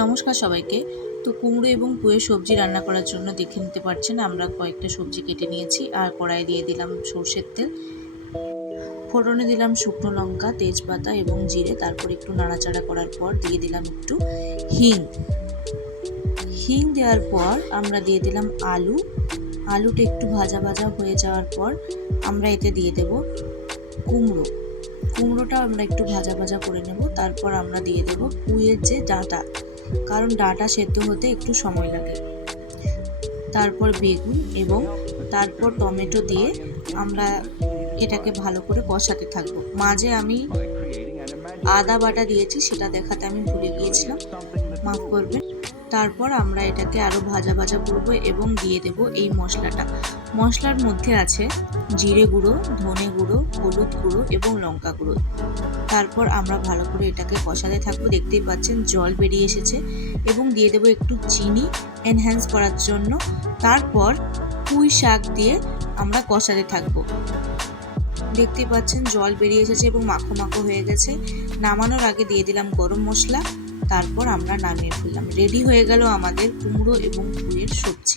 নমস্কার সবাইকে। তো কুমড়ো এবং পুঁইয়ের সবজি রান্না করার জন্য দেখে নিতে পারছেন আমরা কয়েকটা সবজি কেটে নিয়েছি আর কড়াইয়ে দিয়ে দিলাম সর্ষের তেল, ফোড়নে দিলাম শুকনো লঙ্কা, তেজপাতা এবং জিরে। তারপর একটু নাড়াচাড়া করার পর দিয়ে দিলাম একটু হিং। দেওয়ার পর আমরা দিয়ে দিলাম আলুটা একটু ভাজা ভাজা হয়ে যাওয়ার পর আমরা এতে দিয়ে দেব কুমড়োটা আমরা একটু ভাজা ভাজা করে নেব। তারপর আমরা দিয়ে দেব পুঁইয়ের যে ডাঁটা, কারণ ডাঁটা সেদ্ধ হতে একটু সময় লাগে। তারপর বেগুন এবং তারপর টমেটো দিয়ে আমরা এটাকে ভালো করে কষাতে থাকবো। মাঝে আমি আদা বাটা দিয়েছি, সেটা দেখাতে আমি ভুলে গিয়েছিলাম, মাফ করবেন। তারপর আমরা এটাকে আরও ভাজা ভাজা করবো এবং দিয়ে দেব এই মশলার মধ্যে আছে জিরে গুঁড়ো, ধনে গুঁড়ো, হলুদ গুঁড়ো এবং লঙ্কা গুঁড়ো। তারপর আমরা ভালো করে এটাকে কষাতে থাকবো। দেখতেই পাচ্ছেন জল বেরিয়ে এসেছে এবং দিয়ে দেবো একটু চিনি এনহ্যান্স করার জন্য। তারপর পুঁই শাক দিয়ে আমরা কষাতে থাকবো। দেখতেই পাচ্ছেন জল বেরিয়ে এসেছে এবং মাখো মাখো হয়ে গেছে। নামানোর আগে দিয়ে দিলাম গরম মশলা। তারপর আমরা নামিয়ে ফেললাম। রেডি হয়ে গেল আমাদের কুমড়ো এবং পুঁইয়ের সবজি।